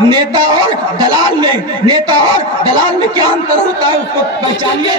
नेता और दलाल में क्या अंतर होता है उसको पहचानिए।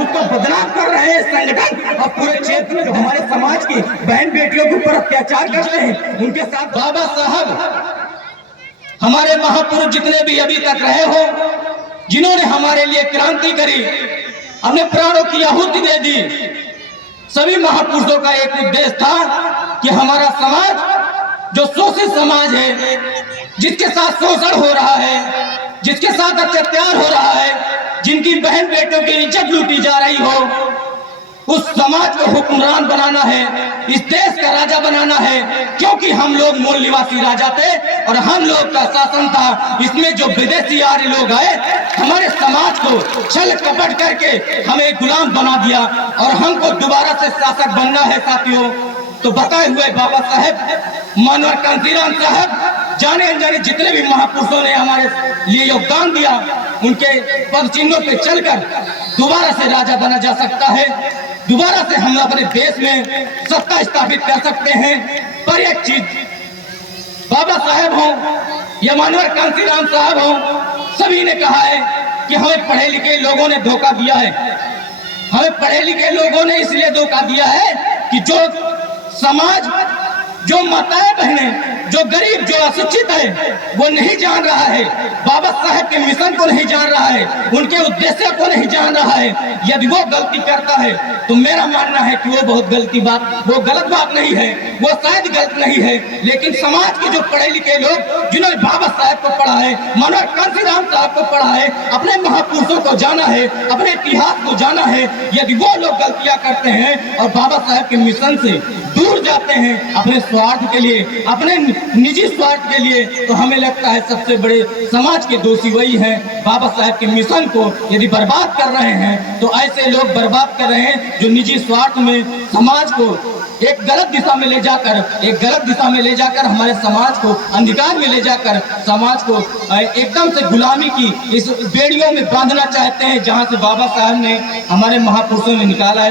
उसको बदनाम कर रहे हैं संगठन और पूरे क्षेत्र जो हमारे समाज की बहन बेटियों के ऊपर अत्याचार करते हैं उनके साथ। बाबा साहब हमारे महापुरुष जितने भी अभी तक रहे हो, जिन्होंने हमारे लिए क्रांति करी, अपने प्राणों की आहुति दे दी, सभी महापुरुषों का एक उद्देश्य था कि हमारा समाज जो शोषित समाज है, जिसके साथ शोषण हो रहा है, जिसके साथ अत्याचार हो रहा है, जिनकी बहन बेटियों की इज्जत लूटी जा रही हो, उस समाज को हुक्मरान बनाना है, इस देश का राजा बनाना है। क्योंकि हम लोग मूल निवासी राजा थे और हम लोग का शासन था। इसमें जो विदेशी आर्य लोग आए, हमारे समाज को छल कपट करके हमें गुलाम बना दिया और हमको दोबारा से शासक बनना है साथियों। तो बताए हुए बाबा साहेब मनोहर कांशीराम साहब, जाने अनजाने जितने भी महापुरुषों ने हमारे लिए योगदान दिया, उनके पद चिन्हों पे चलकर दोबारा से राजा बना जा सकता है, दोबारा से हम अपने देश में सत्ता स्थापित कर सकते हैं। पर एक चीज, बाबा साहेब हो या मनोहर कांशीराम साहब हो, सभी ने कहा है कि हमें पढ़े लिखे लोगों ने धोखा दिया है। हमें पढ़े लिखे लोगों ने इसलिए धोखा दिया है कि जो समाज, जो माताएं बहनें, जो गरीब, जो अशिक्षित है, वो नहीं जान रहा है बाबा साहेब के मिशन को, नहीं जान रहा है उनके उद्देश्य को, नहीं जान रहा है। यदि वो गलती करता है तो मेरा मानना है कि वो बहुत वो गलत बात नहीं है, वो शायद गलत नहीं है। लेकिन समाज के जो पढ़े लिखे लोग, जिन्होंने बाबा साहेब को पढ़ा है, मनोहर कांशीराम साहब को पढ़ा है, अपने महापुरुषों को जाना है, अपने इतिहास को जाना है, यदि वो लोग गलतियां करते हैं और बाबा साहेब के मिशन से दूर जाते हैं अपने स्वार्थ के लिए, अपने निजी स्वार्थ के लिए, तो हमें लगता है सबसे बड़े समाज के दोषी वही हैं। बाबा साहेब के मिशन को यदि बर्बाद कर रहे हैं तो ऐसे लोग बर्बाद कर रहे हैं जो निजी स्वार्थ में समाज को एक गलत दिशा में ले जाकर हमारे समाज को अंधकार में ले जाकर समाज को एकदम से गुलामी की इस बेड़ियों में बांधना चाहते हैं, जहां से बाबा साहब ने, हमारे महापुरुषों ने निकाला है।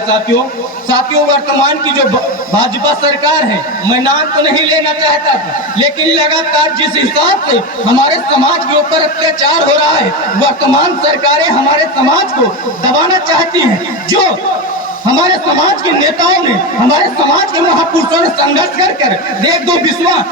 साथियों वर्तमान की जो भाजपा सरकार है, मैं नाम तो नहीं लेना चाहता था, लेकिन लगातार जिस हिसाब से हमारे समाज के ऊपर अत्याचार हो रहा है, वर्तमान सरकारें हमारे समाज को दबाना चाहती हैं। जो हमारे समाज के नेताओं ने, हमारे समाज के महापुरुषों ने संघर्ष कर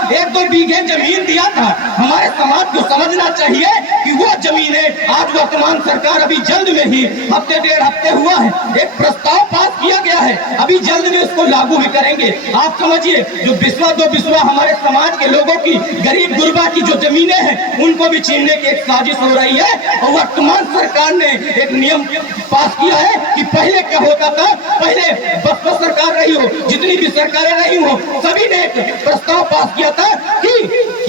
एक दो बीघे जमीन दिया था, हमारे समाज को समझना चाहिए कि वो जमीनें आज वर्तमान सरकार अभी जल्द में ही हफ्ते डेढ़ हफ्ते हुआ है एक प्रस्ताव पास किया गया है, अभी जल्द में उसको लागू भी करेंगे। आप समझिए, जो बिस्वा हमारे समाज के लोगों की, गरीब गुरबा की जो जमीनें हैं, उनको भी छीनने की एक साजिश हो रही है। और वर्तमान सरकार ने एक नियम पास किया है कि पहले क्या होता था, पहले बसपा सरकार रही हो, जितनी भी सरकारें रही हो, सभी ने एक प्रस्ताव पास किया था कि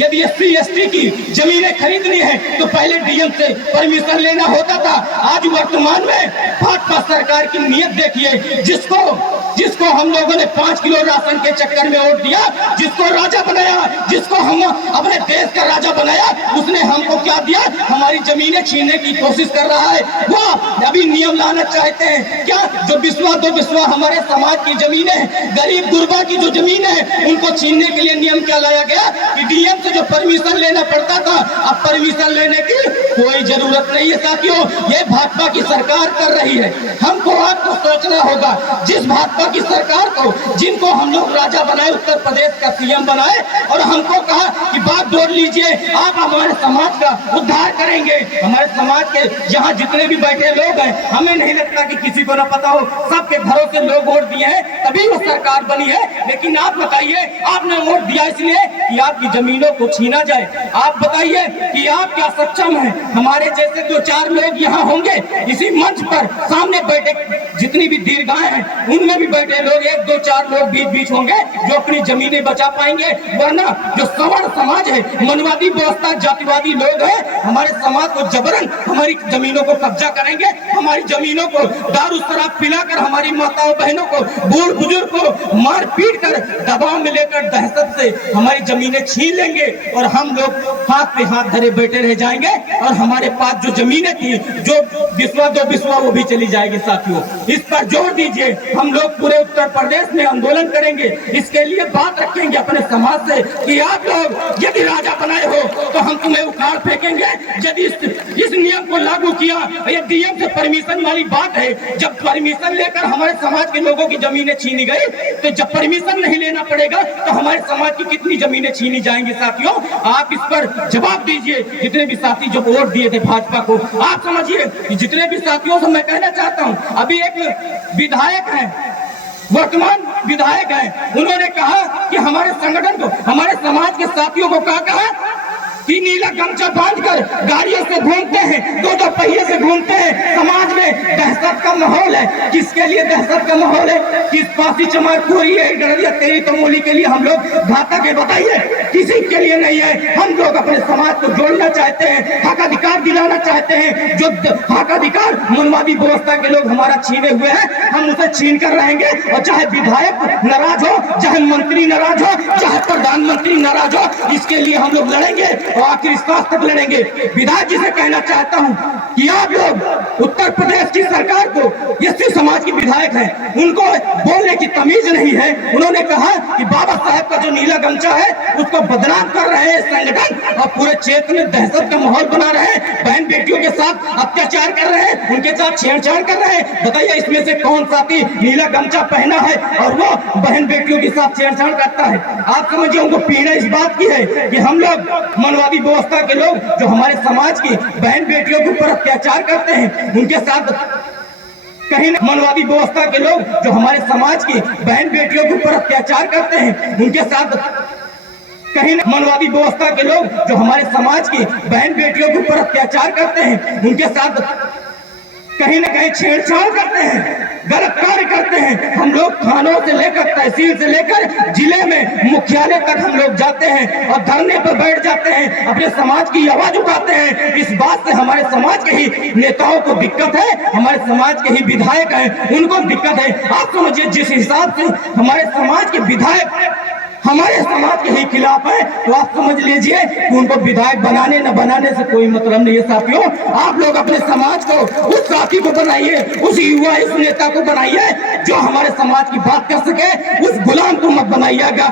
यदि SC ST की जमीनें खरीदनी है तो पहले DM से परमिशन लेना होता था। आज वर्तमान में भाजपा सरकार की नीयत देखिए, जिसको हम लोगों ने 5 किलो राशन के चक्कर में वोट दिया, जिसको राजा बनाया, जिसको हम अपने देश का राजा बनाया, उसने हमको क्या दिया, हमारी जमीनें छीनने की कोशिश कर रहा है। वो अभी नियम लाना चाहते हैं क्या, जो बिस्वा हमारे समाज की जमीनें, गरीब गुरबा की जो जमीनें हैं, उनको छीनने के लिए नियम क्या लाया गया कि DM से जो परमिशन लेना पड़ता था, अब परमिशन लेने की कोई जरूरत नहीं है। साथियों, ये भाजपा की सरकार कर रही है। हमको आपको सोचना होगा, जिस भाजपा की सरकार को, जिनको हम लोग राजा बनाए, उत्तर प्रदेश का CM बनाए और हमको कहा कि बात जोड़ लीजिए, आप हमारे समाज का उद्धार करेंगे। हमारे समाज के यहाँ जितने भी बैठे लोग हैं, हमें नहीं लगता कि किसी को न पता हो, सबके घरों से लोग वोट दिए हैं, तभी वो सरकार बनी है। लेकिन आप बताइए, आपने वोट दिया इसलिए कि आपकी जमीनों को छीना जाए? आप बताइए कि आप क्या सक्षम हैं हमारे जैसे दो चार लोग यहाँ होंगे इसी मंच पर सामने बैठे, जितनी भी दीर्घाएं हैं उनमें भी बैठे लोग, एक दो चार लोग बीच बीच होंगे जो अपनी जमीनें बचा पाएंगे। वरना जो सवर्ण समाज है, मनवादी व्यवस्था, जातिवादी लोग हैं, हमारे समाज को जबरन हमारी जमीनों को कब्जा करेंगे, हमारी जमीनों को दारू शराब पिलाकर हमारी माताओं बहनों को, बूढ़ बुजुर्ग को मार पीट कर दबाव में लेकर दहशत से हमारी जमीनें छीन लेंगे और हम लोग हाथ पे हाथ धरे बैठे रह जाएंगे और हमारे पास जो जमीनें थी, जो बिस्वा दो बिस्वा, वो भी चली जाएगी। साथियों, इस पर जोर दीजिए। हम लोग पूरे उत्तर प्रदेश में आंदोलन करेंगे, इसके लिए बात रखेंगे अपने समाज से कि आप लोग यदि राजा बनाए हो तो हम तुम्हें उखाड़ फेंकेंगे। यदि इस नियम को लागू किया, ये डीएम से परमिशन वाली बात है, जब परमिशन लेकर हमारे समाज के लोगों की जमीनें छीनी गई, तो जब परमिशन नहीं लेना पड़ेगा तो हमारे समाज की कितनी जमीनें छीनी जाएंगी। साथियों, आप इस पर जवाब दीजिए। जितने भी साथी जो वोट दिए थे भाजपा को, आप समझिए कि जितने भी साथियों से मैं कहना चाहता हूं, अभी एक विधायक है, वर्तमान विधायक है, उन्होंने कहा कि हमारे संगठन को, हमारे समाज के साथियों को कहा कि नीला गमछा बांधकर गाड़ियों से घूमते हैं, दो दो पहिए से घूमते हैं, समाज में दहशत का माहौल है। किसके लिए दहशत का माहौल है? किस फांसी चमारखोरी है, डरिया तेरी तमोली के लिए हम लोग घातक है? बताइए, किसी के लिए नहीं है। हम लोग अपने समाज को जोड़ना चाहते हैं, हक अधिकार दिलाना चाहते हैं। जो हक अधिकार मनवादी व्यवस्था के लोग हमारा छीने हुए हैं, हम उसे छीन कर रहेंगे। और चाहे विधायक नाराज हो, चाहे मंत्री नाराज हो, चाहे प्रधानमंत्री नाराज हो, इसके लिए हम लोग लड़ेंगे और आखिर सांस तक लड़ेंगे। विधायक जी से कहना चाहता हूं कि आप लोग उत्तर प्रदेश की सरकार को, एससी समाज की विधायक हैं, उनको बोलने की तमीज नहीं है। उन्होंने कहा कि बाबा साहब का जो नीला गमछा है उसको बदनाम कर रहे हैं संगठन और पूरे क्षेत्र में दहशत का माहौल बना रहे हैं, बहन बेटियों के साथ अत्याचार कर रहे हैं, उनके साथ छेड़छाड़ कर रहे हैं। बताइए, इसमें से कौन साथी नीला गमछा पहना है और वो बहन बेटियों के साथ छेड़छाड़ करता है? आप समझिए, उनको पीड़ा इस बात की है कि हम लोग मनवादी व्यवस्था के लोग जो हमारे समाज की बहन बेटियों के ऊपर अत्याचार करते हैं, उनके साथ कहीं मनवादी व्यवस्था के लोग जो हमारे समाज की बहन बेटियों के ऊपर अत्याचार करते हैं, उनके साथ कहीं मनवादी व्यवस्था के लोग जो हमारे समाज की बहन बेटियों के ऊपर अत्याचार करते हैं, उनके साथ कहीं ना कहीं छेड़छाड़ करते हैं, गलत कार्य करते हैं। हम लोग थानों से लेकर, तहसील से लेकर जिले में मुख्यालय तक हम लोग जाते हैं और धरने पर बैठ जाते हैं, अपने समाज की आवाज उठाते हैं। इस बात से हमारे समाज के ही नेताओं को दिक्कत है, हमारे समाज के ही विधायक हैं, उनको दिक्कत है। आप समझिए, जिस हिसाब से हमारे समाज के विधायक हमारे समाज के ही खिलाफ है, तो आप समझ लीजिए कि उनको विधायक बनाने न बनाने से कोई मतलब नहीं है। साथियों, आप लोग अपने समाज को, उस साथी को बनाइए, उस युवा, उस नेता को बनाइए जो हमारे समाज की बात कर सके। उस गुलाम को मत बनाइएगा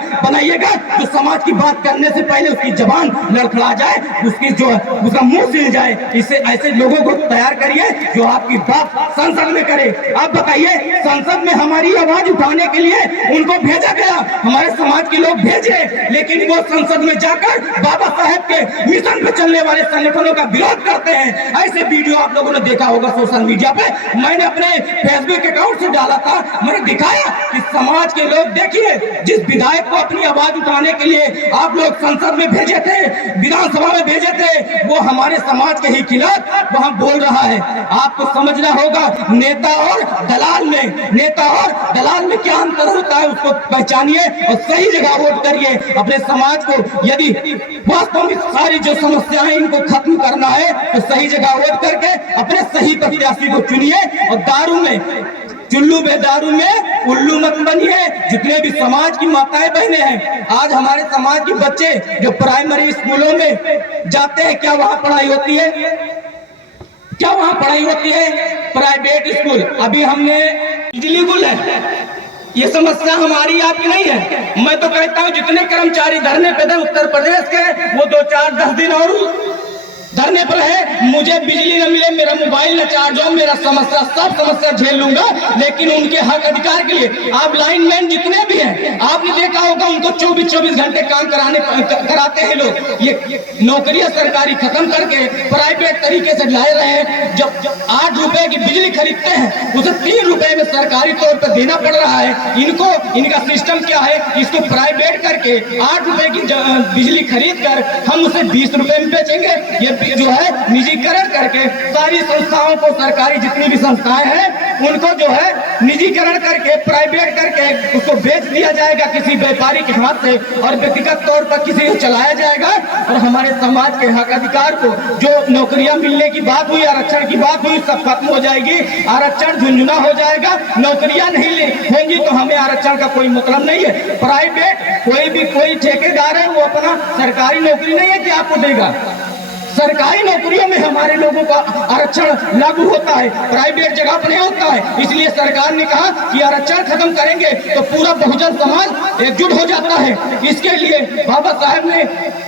जो समाज की बात करने से पहले उसकी जबान लड़खड़ा जाए, उसकी जो उसका मुंह सिल जाए। इससे ऐसे लोगों को तैयार करिए जो आपकी बात संसद में करे। आप बताइए, संसद में हमारी आवाज उठाने के लिए उनको भेजा गया, हमारे समाज के लोग भेजे, लेकिन वो संसद में जाकर बाबा साहेब के मिशन पे चलने वाले संगठनों का विरोध करते हैं। ऐसे वीडियो आप लोगों ने देखा होगा सोशल मीडिया पे, मैंने अपने फेसबुक अकाउंट से डाला था, मैंने दिखाया कि समाज के लोग, देखिए, जिस विधायक को अपनी आवाज उठाने के लिए आप लोग संसद में भेजे थे, विधानसभा में भेजे थे, वो हमारे समाज के ही खिलाफ वहां बोल रहा है। आपको समझना होगा, नेता और दलाल में क्या अंतर होता है, उसको पहचानिए और सही जगह वोट करिए। अपने समाज को यदि वास्तव में सारी जो समस्याएं इनको खत्म करना है, तो सही जगह वोट करके अपने सही प्रत्याशी को चुनिए और दारू में उल्लू मत बनिए। जितने भी समाज की माताएं बहनें हैं, आज हमारे समाज के बच्चे जो प्राइमरी स्कूलों में जाते हैं, क्या वहां पढ़ाई होती है? क्या वहां पढ़ाई होती है? Private school. अभी हमने बिजली गुल है, ये समस्या हमारी आपकी नहीं है। मैं तो कहता हूँ जितने कर्मचारी धरने पे थे उत्तर प्रदेश के, वो 2-4-10 दिन और धरने पर है। मुझे बिजली न मिले, मेरा मोबाइल न चार्ज हो, मेरा सब समस्या झेल लूंगा, लेकिन उनके हक अधिकार के लिए आप लाइनमैन जितने भी हैं, आपने देखा होगा उनको 24-24 घंटे काम कराते हैं लोग। ये नौकरियां सरकारी खत्म करके प्राइवेट तरीके से लाए रहे हैं। जब 8 रुपए की बिजली खरीदते हैं, उसे 3 रुपए में सरकारी तौर पर देना पड़ रहा है। इनका सिस्टम क्या है, इसको प्राइवेट करके 8 रुपए की बिजली खरीद कर हम उसे 20 रुपए में बेचेंगे। ये जो है निजीकरण करके सारी संस्थाओं को, सरकारी जितनी भी संस्थाएं हैं उनको जो है निजीकरण करके, प्राइवेट करके उसको बेच दिया जाएगा किसी व्यापारी के हाथ से और व्यक्तिगत तौर पर किसी को चलाया जाएगा। और हमारे समाज के हक अधिकार को, जो नौकरियां मिलने की बात हुई, आरक्षण की बात हुई, सब खत्म हो जाएगी। आरक्षण झुंझुना हो जाएगा, नौकरियां नहीं होंगी तो हमें आरक्षण का कोई मतलब नहीं है। प्राइवेट कोई ठेकेदार है, वो अपना सरकारी नौकरी नहीं है कि आपको देगा। सरकारी नौकरियों में हमारे लोगों का आरक्षण लागू होता है, प्राइवेट जगह पर नहीं होता है। इसलिए सरकार ने कहा कि आरक्षण खत्म करेंगे तो पूरा बहुजन समाज एकजुट हो जाता है। इसके लिए बाबा साहब ने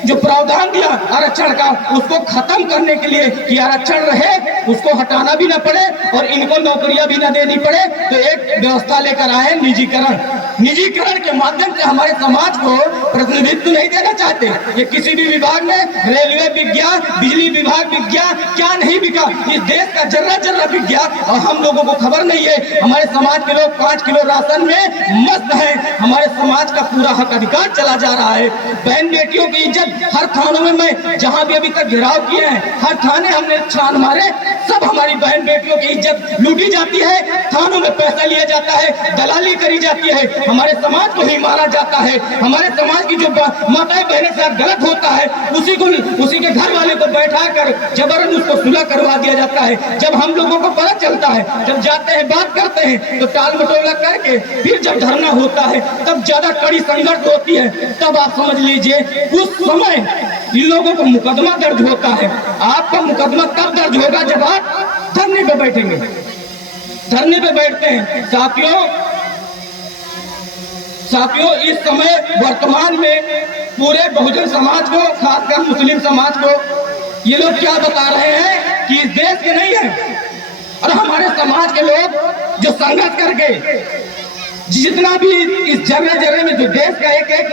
जो प्रावधान दिया आरक्षण का, उसको खत्म करने के लिए कि आरक्षण रहे, उसको हटाना भी ना पड़े और इनको नौकरियां भी ना देनी पड़े, तो एक व्यवस्था लेकर आए निजीकरण। निजीकरण के माध्यम से हमारे समाज को प्रतिनिधित्व नहीं देना चाहते। ये किसी भी विभाग में, रेलवे विज्ञान, बिजली विभाग विज्ञान, क्या नहीं बिका, इस देश का जर्रा जर्रा बिक गया और हम लोगों को खबर नहीं है। हमारे समाज के लोग 5 किलो राशन में मस्त हैं। हमारे समाज का पूरा हक अधिकार चला जा रहा है। बहन बेटियों की इज्जत हर थानों में, मैं जहां भी अभी तक घेराव किए हैं, हर थाने हमने छान मारे, सब हमारी बहन बेटियों की इज्जत लूटी जाती है। थानों में पैसा लिया जाता है, दलाली करी जाती है, हमारे समाज को ही मारा जाता है। हमारे समाज की जो माताएं बहनें साथ गलत होता है, उसी के घर वाले को बैठा कर जबरन उसको सुलह करवा दिया जाता है। जब हम लोगों को पता चलता है, जब जाते हैं, बात करते हैं, तो टाल मटोला करके फिर जब धरना होता है तब ज्यादा कड़ी संघर्ष होती है। तब आप समझ लीजिए उस समय इन लोगों को मुकदमा दर्ज होता है। आपका मुकदमा तब दर्ज होगा जब आप धरने पे बैठेंगे। धरने पे बैठते हैं साथियों, इस समय वर्तमान में पूरे बहुजन समाज को, खासकर मुस्लिम समाज को, ये लोग क्या बता रहे हैं कि इस देश के नहीं है। और हमारे समाज के लोग जो संघर्ष करके जितना भी इस जर्रे जर्रे में जो देश का एक एक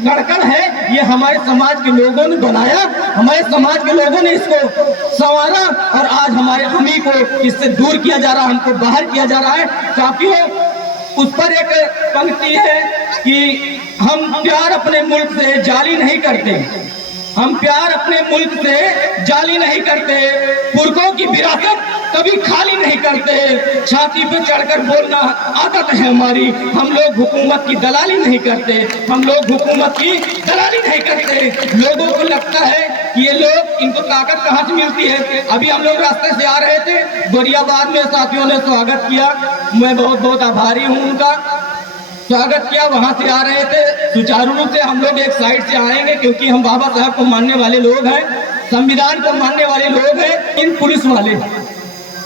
धड़कन है, ये हमारे समाज के लोगों ने बनाया, हमारे समाज के लोगों ने इसको संवारा और आज हम ही को इससे दूर किया जा रहा है, हमको बाहर किया जा रहा है। साथियों, उस पर एक पंक्ति है कि हम प्यार अपने मुल्क से जाली नहीं करते, हम प्यार अपने मुल्क से जाली नहीं करते, पुरखों की विरासत कभी खाली नहीं करते, छाती पे चढ़कर बोलना आदत है हमारी। हम लोग हुकूमत की दलाली नहीं करते, हम लोग हुकूमत की दलाली नहीं करते। लोगों को लगता है कि ये लोग, इनको ताकत कहाँ से मिलती है। अभी हम लोग रास्ते से आ रहे थे, गोरियाबाद में साथियों ने स्वागत किया, मैं बहुत बहुत आभारी हूँ उनका। स्वागत किया, वहां से आ रहे थे सुचारू रूप से। हम लोग एक साइड से आएंगे क्योंकि हम बाबा साहब को मानने वाले लोग हैं, संविधान को मानने वाले लोग हैं। 3 पुलिस वाले,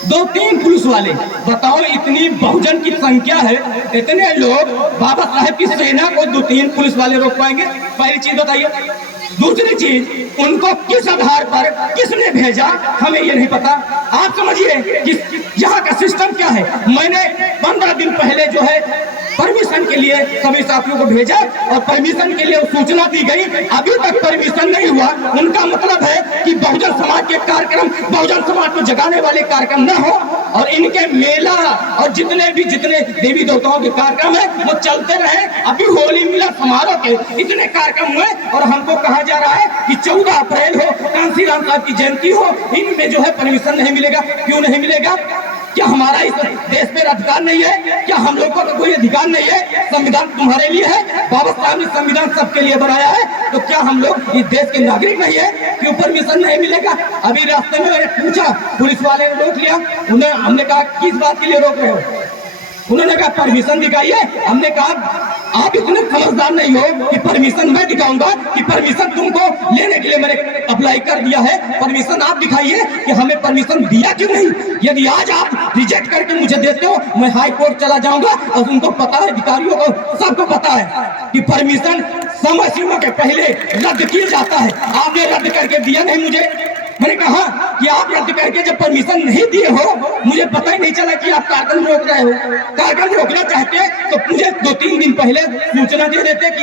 2-3 पुलिस वाले, बताओ इतनी बहुजन की संख्या है, इतने लोग, बाबा साहब की सेना को 2-3 पुलिस वाले रोक पाएंगे? पहली चीज बताइए। दूसरी चीज, उनको किस आधार पर, किसने भेजा, हमें ये नहीं पता। आप समझिए कि यहाँ का सिस्टम क्या है। मैंने 15 दिन पहले जो है परमिशन के लिए सभी साथियों को भेजा और परमिशन के लिए सूचना दी गई, अभी तक परमिशन नहीं हुआ। उनका मतलब है कि बहुजन समाज के कार्यक्रम, बहुजन समाज को जगाने वाले कार्यक्रम न हो और इनके मेला और जितने देवी देवताओं के कार्यक्रम है वो चलते रहे। अभी होली मिलन समारोह के इतने कार्यक्रम हुए और हमको कहा जा रहा है कि 14 अप्रैल हो, कांसीराम साहब की जयंती हो, इनमें जो है परमिशन नहीं मिलेगा। क्यों नहीं मिलेगा? क्या हमारा इस देश में अधिकार नहीं है? क्या हम लोगों का कोई अधिकार नहीं है? संविधान तुम्हारे लिए है, बाबा साहब ने संविधान सबके लिए बनाया है, तो क्या हम लोग इस देश के नागरिक नहीं है? क्यों परमिशन नहीं मिलेगा? अभी रास्ते में मैंने पूछा, पुलिस वाले ने रोक लिया, हमने कहा किस बात के लिए रोक रहे हो? उन्होंने कहा परमिशन दिखाइए। हमने कहा आप इतने समझदार नहीं हो कि परमिशन मैं दिखाऊंगा, कि परमिशन तुमको लेने के लिए मैंने अप्लाई कर दिया है, परमिशन आप दिखाइए कि हमें परमिशन दिया क्यों नहीं। यदि आज आप रिजेक्ट करके मुझे देते हो, मैं हाई कोर्ट चला जाऊंगा और उनको पता है, अधिकारियों को सबको पता है कि परमिशन समय सीमा के पहले रद्द किया जाता है। आपने रद्द करके दिया नहीं मुझे। मैंने कहा कि आप रद्द करके जब परमिशन नहीं दिए हो, मुझे पता ही नहीं चला कि आप कार्यक्रम रोक रहे हो। कार्यक्रम रोकना चाहते तो मुझे 2-3 दिन पहले सूचना दे देते कि